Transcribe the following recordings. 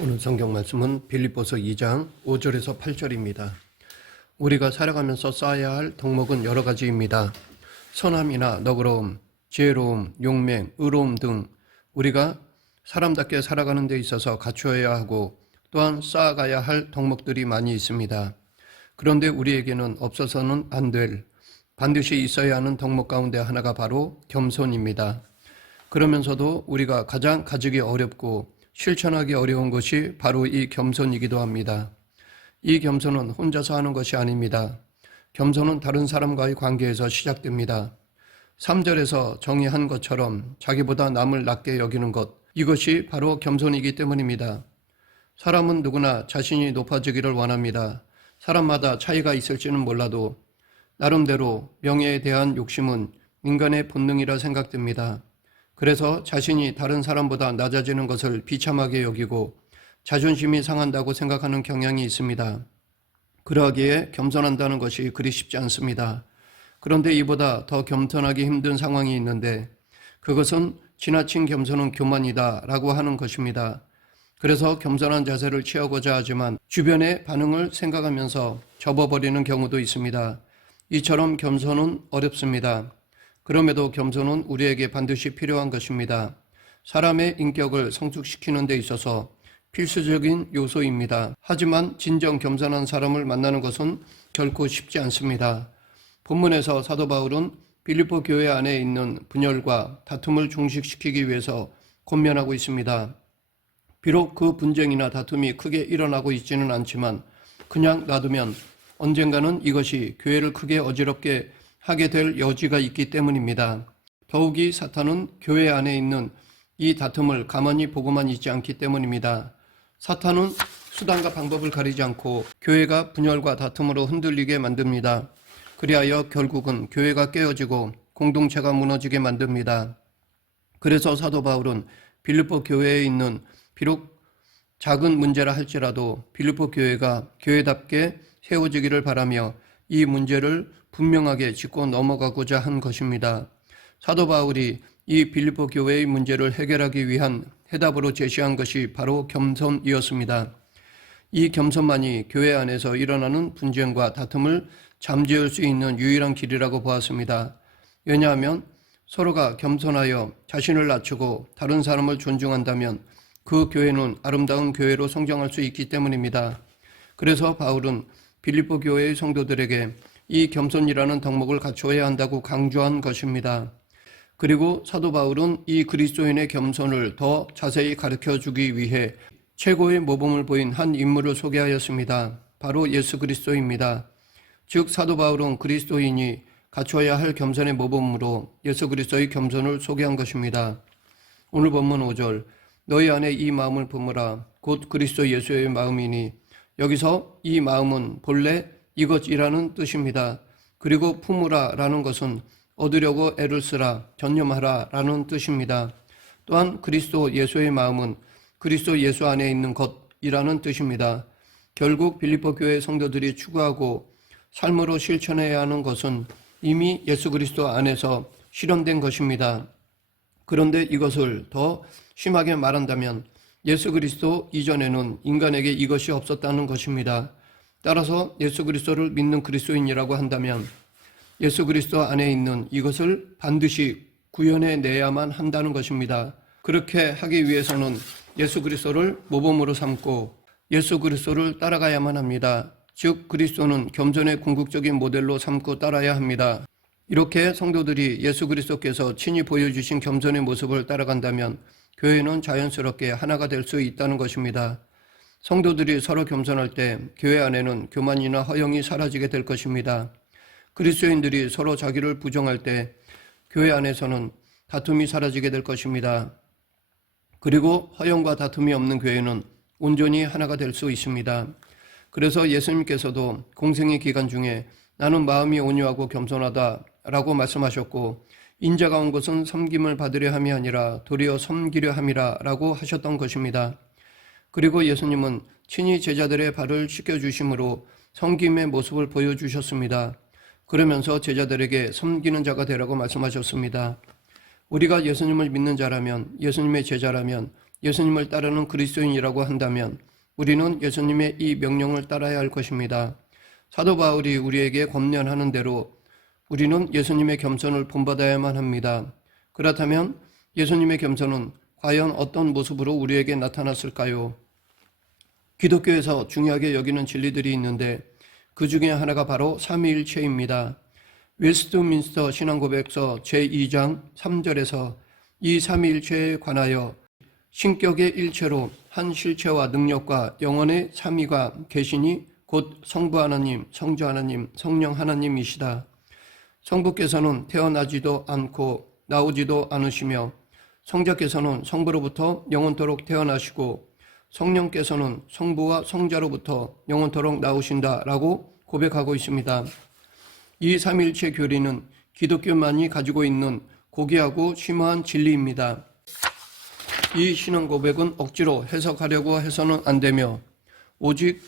오늘 성경 말씀은 빌립보서 2장 5절에서 8절입니다. 우리가 살아가면서 쌓아야 할 덕목은 여러 가지입니다. 선함이나 너그러움, 지혜로움, 용맹, 의로움 등 우리가 사람답게 살아가는 데 있어서 갖추어야 하고 또한 쌓아가야 할 덕목들이 많이 있습니다. 그런데 우리에게는 없어서는 안 될, 반드시 있어야 하는 덕목 가운데 하나가 바로 겸손입니다. 그러면서도 우리가 가장 가지기 어렵고 실천하기 어려운 것이 바로 이 겸손이기도 합니다. 이 겸손은 혼자서 하는 것이 아닙니다. 겸손은 다른 사람과의 관계에서 시작됩니다. 3절에서 정의한 것처럼 자기보다 남을 낮게 여기는 것, 이것이 바로 겸손이기 때문입니다. 사람은 누구나 자신이 높아지기를 원합니다. 사람마다 차이가 있을지는 몰라도 나름대로 명예에 대한 욕심은 인간의 본능이라 생각됩니다. 그래서 자신이 다른 사람보다 낮아지는 것을 비참하게 여기고 자존심이 상한다고 생각하는 경향이 있습니다. 그러하기에 겸손한다는 것이 그리 쉽지 않습니다. 그런데 이보다 더 겸손하기 힘든 상황이 있는데 그것은 지나친 겸손은 교만이다 라고 하는 것입니다. 그래서 겸손한 자세를 취하고자 하지만 주변의 반응을 생각하면서 접어버리는 경우도 있습니다. 이처럼 겸손은 어렵습니다. 그럼에도 겸손은 우리에게 반드시 필요한 것입니다. 사람의 인격을 성숙시키는 데 있어서 필수적인 요소입니다. 하지만 진정 겸손한 사람을 만나는 것은 결코 쉽지 않습니다. 본문에서 사도 바울은 빌립보 교회 안에 있는 분열과 다툼을 종식시키기 위해서 권면하고 있습니다. 비록 그 분쟁이나 다툼이 크게 일어나고 있지는 않지만 그냥 놔두면 언젠가는 이것이 교회를 크게 어지럽게 하게 될 여지가 있기 때문입니다. 더욱이 사탄은 교회 안에 있는 이 다툼을 가만히 보고만 있지 않기 때문입니다. 사탄은 수단과 방법을 가리지 않고 교회가 분열과 다툼으로 흔들리게 만듭니다. 그리하여 결국은 교회가 깨어지고 공동체가 무너지게 만듭니다. 그래서 사도 바울은 빌립보 교회에 있는 비록 작은 문제라 할지라도 빌립보 교회가 교회답게 세워지기를 바라며 이 문제를 분명하게 짚고 넘어가고자 한 것입니다. 사도 바울이 이 빌립보 교회의 문제를 해결하기 위한 해답으로 제시한 것이 바로 겸손이었습니다. 이 겸손만이 교회 안에서 일어나는 분쟁과 다툼을 잠재울 수 있는 유일한 길이라고 보았습니다. 왜냐하면 서로가 겸손하여 자신을 낮추고 다른 사람을 존중한다면 그 교회는 아름다운 교회로 성장할 수 있기 때문입니다. 그래서 바울은 빌립보 교회의 성도들에게 이 겸손이라는 덕목을 갖추어야 한다고 강조한 것입니다. 그리고 사도 바울은 이 그리스도인의 겸손을 더 자세히 가르쳐 주기 위해 최고의 모범을 보인 한 인물을 소개하였습니다. 바로 예수 그리스도입니다. 즉 사도 바울은 그리스도인이 갖추어야 할 겸손의 모범으로 예수 그리스도의 겸손을 소개한 것입니다. 오늘 본문 5절 너희 안에 이 마음을 품으라 곧 그리스도 예수의 마음이니 여기서 이 마음은 본래 이것이라는 뜻입니다. 그리고 품으라 라는 것은 얻으려고 애를 쓰라, 전념하라 라는 뜻입니다. 또한 그리스도 예수의 마음은 그리스도 예수 안에 있는 것이라는 뜻입니다. 결국 빌립보 교회 성도들이 추구하고 삶으로 실천해야 하는 것은 이미 예수 그리스도 안에서 실현된 것입니다. 그런데 이것을 더 심하게 말한다면 예수 그리스도 이전에는 인간에게 이것이 없었다는 것입니다. 따라서 예수 그리스도를 믿는 그리스도인이라고 한다면 예수 그리스도 안에 있는 이것을 반드시 구현해내야만 한다는 것입니다. 그렇게 하기 위해서는 예수 그리스도를 모범으로 삼고 예수 그리스도를 따라가야만 합니다. 즉 그리스도는 겸손의 궁극적인 모델로 삼고 따라야 합니다. 이렇게 성도들이 예수 그리스도께서 친히 보여주신 겸손의 모습을 따라간다면 교회는 자연스럽게 하나가 될 수 있다는 것입니다. 성도들이 서로 겸손할 때 교회 안에는 교만이나 허영이 사라지게 될 것입니다. 그리스도인들이 서로 자기를 부정할 때 교회 안에서는 다툼이 사라지게 될 것입니다. 그리고 허영과 다툼이 없는 교회는 온전히 하나가 될 수 있습니다. 그래서 예수님께서도 공생의 기간 중에 나는 마음이 온유하고 겸손하다 라고 말씀하셨고 인자가 온 것은 섬김을 받으려 함이 아니라 도리어 섬기려 함이라 라고 하셨던 것입니다. 그리고 예수님은 친히 제자들의 발을 씻겨주심으로 섬김의 모습을 보여주셨습니다. 그러면서 제자들에게 섬기는 자가 되라고 말씀하셨습니다. 우리가 예수님을 믿는 자라면, 예수님의 제자라면 예수님을 따르는 그리스도인이라고 한다면 우리는 예수님의 이 명령을 따라야 할 것입니다. 사도 바울이 우리에게 권면하는 대로 우리는 예수님의 겸손을 본받아야만 합니다. 그렇다면 예수님의 겸손은 과연 어떤 모습으로 우리에게 나타났을까요? 기독교에서 중요하게 여기는 진리들이 있는데 그 중에 하나가 바로 삼위일체입니다. 웨스트민스터 신앙고백서 제2장 3절에서 이 삼위일체에 관하여 신격의 일체로 한 실체와 능력과 영원의 삼위가 계시니 곧 성부 하나님, 성자 하나님, 성령 하나님이시다. 성부께서는 태어나지도 않고 나오지도 않으시며 성자께서는 성부로부터 영원토록 태어나시고 성령께서는 성부와 성자로부터 영원토록 나오신다라고 고백하고 있습니다. 이 삼위일체 교리는 기독교만이 가지고 있는 고귀하고 심오한 진리입니다. 이 신앙 고백은 억지로 해석하려고 해서는 안 되며 오직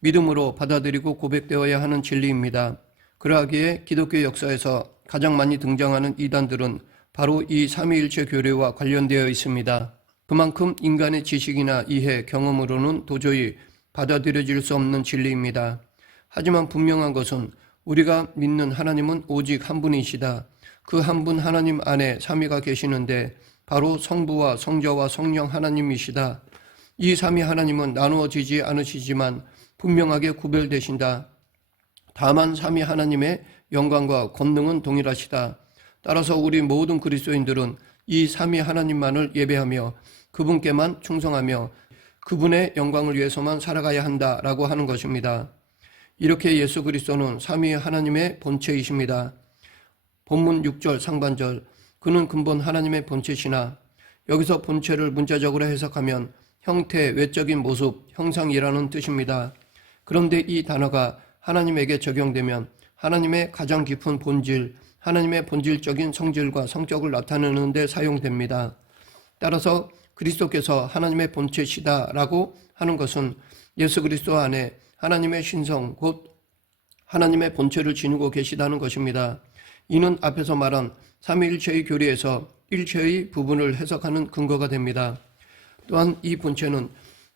믿음으로 받아들이고 고백되어야 하는 진리입니다. 그러하기에 기독교 역사에서 가장 많이 등장하는 이단들은 바로 이 삼위일체 교리와 관련되어 있습니다. 그만큼 인간의 지식이나 이해, 경험으로는 도저히 받아들여질 수 없는 진리입니다. 하지만 분명한 것은 우리가 믿는 하나님은 오직 한 분이시다. 그 한 분 하나님 안에 삼위가 계시는데 바로 성부와 성자와 성령 하나님이시다. 이 삼위 하나님은 나누어지지 않으시지만 분명하게 구별되신다. 다만 삼위 하나님의 영광과 권능은 동일하시다. 따라서 우리 모든 그리스도인들은 이 삼위 하나님만을 예배하며 그분께만 충성하며 그분의 영광을 위해서만 살아가야 한다라고 하는 것입니다. 이렇게 예수 그리스도는 삼위 하나님의 본체이십니다. 본문 6절 상반절 그는 근본 하나님의 본체시나 여기서 본체를 문자적으로 해석하면 형태, 외적인 모습, 형상이라는 뜻입니다. 그런데 이 단어가 하나님에게 적용되면 하나님의 가장 깊은 본질, 하나님의 본질적인 성질과 성격을 나타내는 데 사용됩니다. 따라서 그리스도께서 하나님의 본체시다라고 하는 것은 예수 그리스도 안에 하나님의 신성, 곧 하나님의 본체를 지니고 계시다는 것입니다. 이는 앞에서 말한 삼위일체의 교리에서 일체의 부분을 해석하는 근거가 됩니다. 또한 이 본체는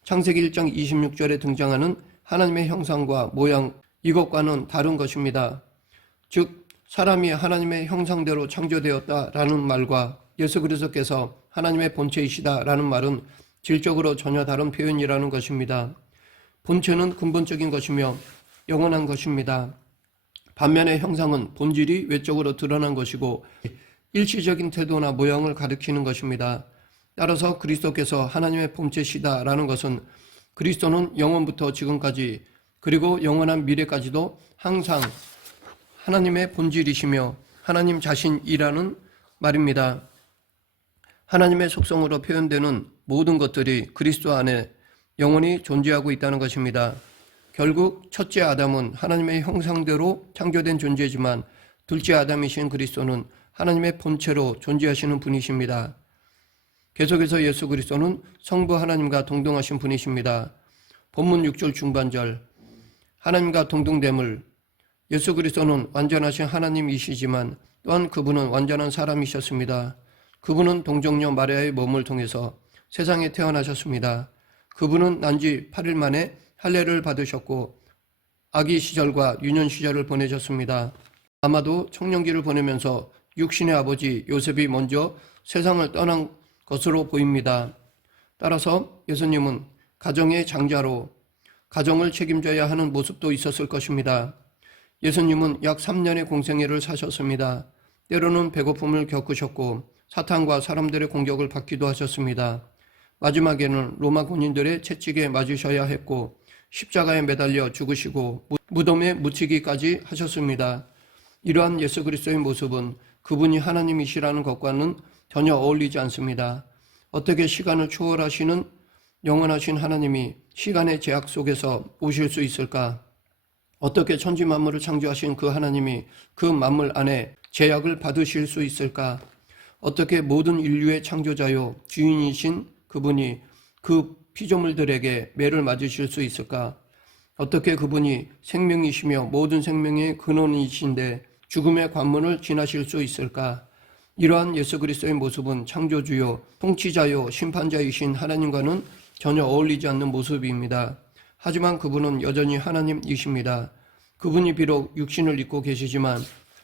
창세기 1장 26절에 등장하는 하나님의 형상과 모양, 이것과는 다른 것입니다. 즉 사람이 하나님의 형상대로 창조되었다라는 말과 예수 그리스도께서 하나님의 본체이시다라는 말은 질적으로 전혀 다른 표현이라는 것입니다. 본체는 근본적인 것이며 영원한 것입니다. 반면에 형상은 본질이 외적으로 드러난 것이고 일시적인 태도나 모양을 가리키는 것입니다. 따라서 그리스도께서 하나님의 본체시다라는 것은 그리스도는 영원부터 지금까지 그리고 영원한 미래까지도 항상 하나님의 본질이시며 하나님 자신이라는 말입니다. 하나님의 속성으로 표현되는 모든 것들이 그리스도 안에 영원히 존재하고 있다는 것입니다. 결국 첫째 아담은 하나님의 형상대로 창조된 존재지만 둘째 아담이신 그리스도는 하나님의 본체로 존재하시는 분이십니다. 계속해서 예수 그리스도는 성부 하나님과 동등하신 분이십니다. 본문 6절 중반절 하나님과 동등됨을 예수 그리스도는 완전하신 하나님이시지만 또한 그분은 완전한 사람이셨습니다. 그분은 동정녀 마리아의 몸을 통해서 세상에 태어나셨습니다. 그분은 난지 8일 만에 할례를 받으셨고 아기 시절과 유년 시절을 보내셨습니다. 아마도 청년기를 보내면서 육신의 아버지 요셉이 먼저 세상을 떠난 것으로 보입니다. 따라서 예수님은 가정의 장자로 가정을 책임져야 하는 모습도 있었을 것입니다. 예수님은 약 3년의 공생애를 사셨습니다. 때로는 배고픔을 겪으셨고 사탄과 사람들의 공격을 받기도 하셨습니다. 마지막에는 로마 군인들의 채찍에 맞으셔야 했고 십자가에 매달려 죽으시고 무덤에 묻히기까지 하셨습니다. 이러한 예수 그리스도의 모습은 그분이 하나님이시라는 것과는 전혀 어울리지 않습니다. 어떻게 시간을 초월하시는 영원하신 하나님이 시간의 제약 속에서 오실 수 있을까? 어떻게 천지 만물을 창조하신 그 하나님이 그 만물 안에 제약을 받으실 수 있을까? 어떻게 모든 인류의 창조자요 주인이신 그분이 그 피조물들에게 매를 맞으실 수 있을까? 어떻게 그분이 생명이시며 모든 생명의 근원이신데 죽음의 관문을 지나실 수 있을까? 이러한 예수 그리스도의 모습은 창조주요, 통치자요, 심판자이신 하나님과는 전혀 어울리지 않는 모습입니다. 하지만 그분은 여전히 하나님이십니다. 그분이 비록 육신을 입고 계시지만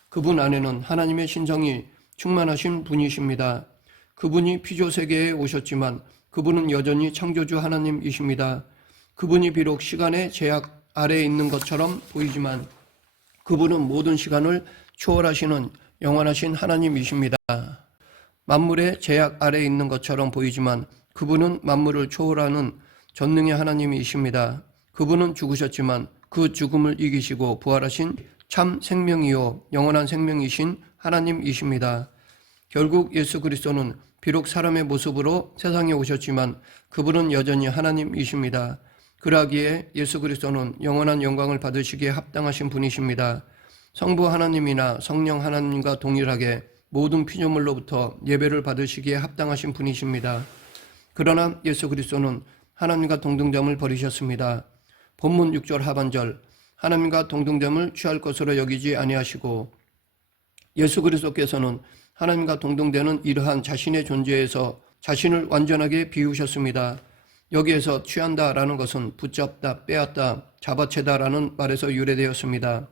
그분 안에는 하나님의 신성이 충만하신 분이십니다. 그분이 피조세계에 오셨지만 그분은 여전히 창조주 하나님이십니다. 그분이 비록 시간의 제약 아래에 있는 것처럼 보이지만 그분은 모든 시간을 초월하시는 영원하신 하나님이십니다. 만물의 제약 아래에 있는 것처럼 보이지만 그분은 만물을 초월하는 전능의 하나님이십니다. 그분은 죽으셨지만 그 죽음을 이기시고 부활하신 참 생명이요 영원한 생명이신 하나님이십니다. 결국 예수 그리스도는 비록 사람의 모습으로 세상에 오셨지만 그분은 여전히 하나님이십니다. 그러기에 예수 그리스도는 영원한 영광을 받으시기에 합당하신 분이십니다. 성부 하나님이나 성령 하나님과 동일하게 모든 피조물로부터 예배를 받으시기에 합당하신 분이십니다. 그러나 예수 그리스도는 하나님과 동등됨을 버리셨습니다. 본문 6절 하반절 하나님과 동등됨을 취할 것으로 여기지 아니하시고 예수 그리스도께서는 하나님과 동등되는 이러한 자신의 존재에서 자신을 완전하게 비우셨습니다. 여기에서 취한다라는 것은 붙잡다, 빼앗다, 잡아채다라는 말에서 유래되었습니다.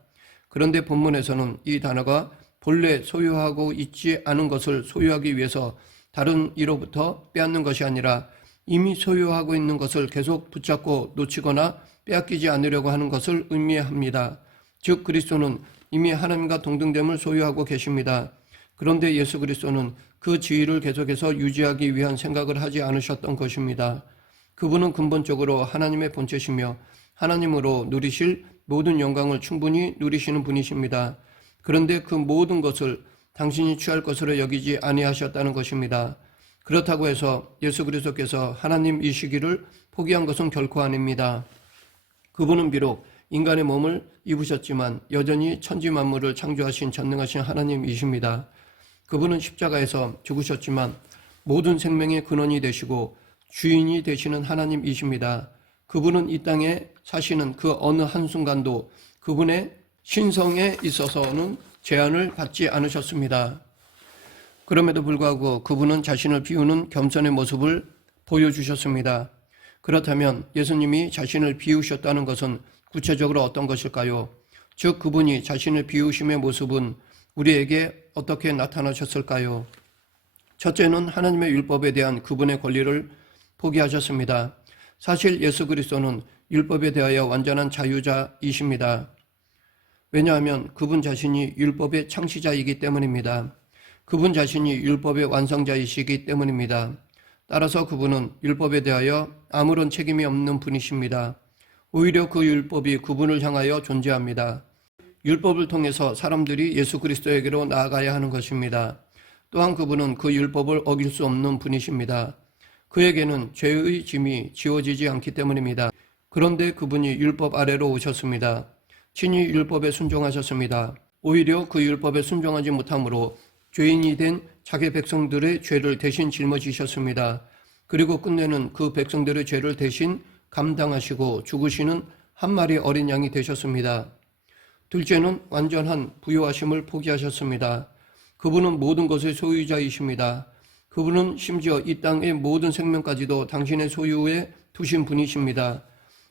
그런데 본문에서는 이 단어가 본래 소유하고 있지 않은 것을 소유하기 위해서 다른 이로부터 빼앗는 것이 아니라 이미 소유하고 있는 것을 계속 붙잡고 놓치거나 빼앗기지 않으려고 하는 것을 의미합니다. 즉 그리스도는 이미 하나님과 동등됨을 소유하고 계십니다. 그런데 예수 그리스도는 그 지위를 계속해서 유지하기 위한 생각을 하지 않으셨던 것입니다. 그분은 근본적으로 하나님의 본체시며 하나님으로 누리실 모든 영광을 충분히 누리시는 분이십니다. 그런데 그 모든 것을 당신이 취할 것으로 여기지 아니하셨다는 것입니다. 그렇다고 해서 예수 그리스도께서 하나님이시기를 포기한 것은 결코 아닙니다. 그분은 비록 인간의 몸을 입으셨지만 여전히 천지 만물을 창조하신 전능하신 하나님이십니다. 그분은 십자가에서 죽으셨지만 모든 생명의 근원이 되시고 주인이 되시는 하나님이십니다. 그분은 이 땅에 사시는 그 어느 한순간도 그분의 신성에 있어서는 제한을 받지 않으셨습니다. 그럼에도 불구하고 그분은 자신을 비우는 겸손의 모습을 보여주셨습니다. 그렇다면 예수님이 자신을 비우셨다는 것은 구체적으로 어떤 것일까요? 즉 그분이 자신을 비우심의 모습은 우리에게 어떻게 나타나셨을까요? 첫째는 하나님의 율법에 대한 그분의 권리를 포기하셨습니다. 사실 예수 그리스도는 율법에 대하여 완전한 자유자이십니다. 왜냐하면 그분 자신이 율법의 창시자이기 때문입니다. 그분 자신이 율법의 완성자이시기 때문입니다. 따라서 그분은 율법에 대하여 아무런 책임이 없는 분이십니다. 오히려 그 율법이 그분을 향하여 존재합니다. 율법을 통해서 사람들이 예수 그리스도에게로 나아가야 하는 것입니다. 또한 그분은 그 율법을 어길 수 없는 분이십니다. 그에게는 죄의 짐이 지워지지 않기 때문입니다. 그런데 그분이 율법 아래로 오셨습니다. 친히 율법에 순종하셨습니다. 오히려 그 율법에 순종하지 못함으로 죄인이 된 자기 백성들의 죄를 대신 짊어지셨습니다. 그리고 끝내는 그 백성들의 죄를 대신 감당하시고 죽으시는 한 마리 어린 양이 되셨습니다. 둘째는 완전한 부요하심을 포기하셨습니다. 그분은 모든 것의 소유자이십니다. 그분은 심지어 이 땅의 모든 생명까지도 당신의 소유에 두신 분이십니다.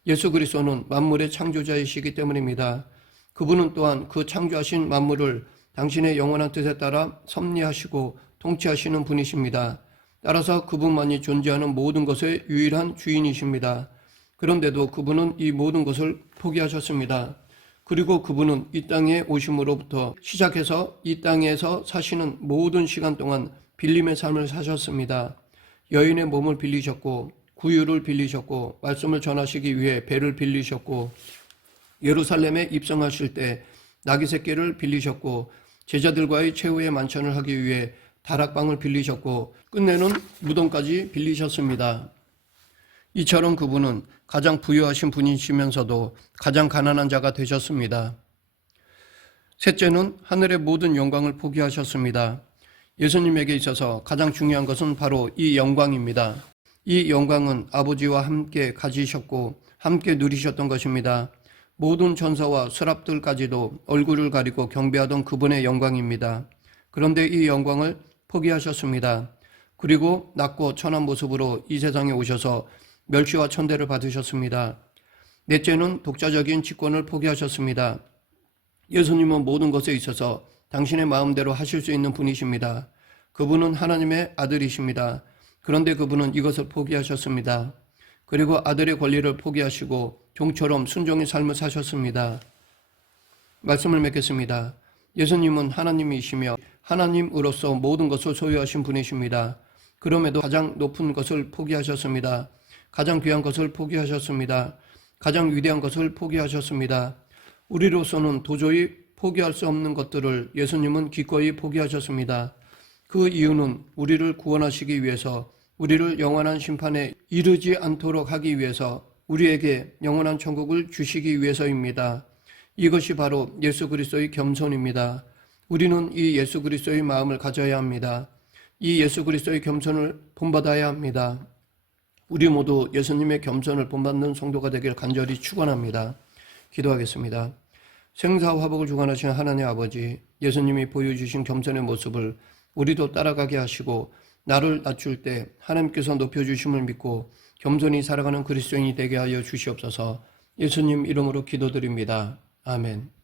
예수 그리스도는 만물의 창조자이시기 때문입니다. 그분은 또한 그 창조하신 만물을 당신의 영원한 뜻에 따라 섭리하시고 통치하시는 분이십니다. 따라서 그분만이 존재하는 모든 것의 유일한 주인이십니다. 그런데도 그분은 이 모든 것을 포기하셨습니다. 그리고 그분은 이 땅에 오심으로부터 시작해서 이 땅에서 사시는 모든 시간 동안 빌림의 삶을 사셨습니다. 여인의 몸을 빌리셨고 구유를 빌리셨고 말씀을 전하시기 위해 배를 빌리셨고 예루살렘에 입성하실 때 나귀 새끼를 빌리셨고 제자들과의 최후의 만찬을 하기 위해 다락방을 빌리셨고 끝내는 무덤까지 빌리셨습니다. 이처럼 그분은 가장 부유하신 분이시면서도 가장 가난한 자가 되셨습니다. 셋째는 하늘의 모든 영광을 포기하셨습니다. 예수님에게 있어서 가장 중요한 것은 바로 이 영광입니다. 이 영광은 아버지와 함께 가지셨고 함께 누리셨던 것입니다. 모든 천사와 스랍들까지도 얼굴을 가리고 경배하던 그분의 영광입니다. 그런데 이 영광을 포기하셨습니다. 그리고 낮고 천한 모습으로 이 세상에 오셔서 멸시와 천대를 받으셨습니다. 넷째는 독자적인 직권을 포기하셨습니다. 예수님은 모든 것에 있어서 당신의 마음대로 하실 수 있는 분이십니다. 그분은 하나님의 아들이십니다. 그런데 그분은 이것을 포기하셨습니다. 그리고 아들의 권리를 포기하시고 종처럼 순종의 삶을 사셨습니다. 말씀을 맺겠습니다. 예수님은 하나님이시며 하나님으로서 모든 것을 소유하신 분이십니다. 그럼에도 가장 높은 것을 포기하셨습니다. 가장 귀한 것을 포기하셨습니다. 가장 위대한 것을 포기하셨습니다. 우리로서는 도저히 포기할 수 없는 것들을 예수님은 기꺼이 포기하셨습니다. 그 이유는 우리를 구원하시기 위해서, 우리를 영원한 심판에 이르지 않도록 하기 위해서, 우리에게 영원한 천국을 주시기 위해서입니다. 이것이 바로 예수 그리스도의 겸손입니다. 우리는 이 예수 그리스도의 마음을 가져야 합니다. 이 예수 그리스도의 겸손을 본받아야 합니다. 우리 모두 예수님의 겸손을 본받는 성도가 되길 간절히 축원합니다. 기도하겠습니다. 생사화복을 주관하신 하나님 아버지, 예수님이 보여주신 겸손의 모습을 우리도 따라가게 하시고 나를 낮출 때 하나님께서 높여주심을 믿고 겸손히 살아가는 그리스도인이 되게 하여 주시옵소서. 예수님 이름으로 기도드립니다. 아멘.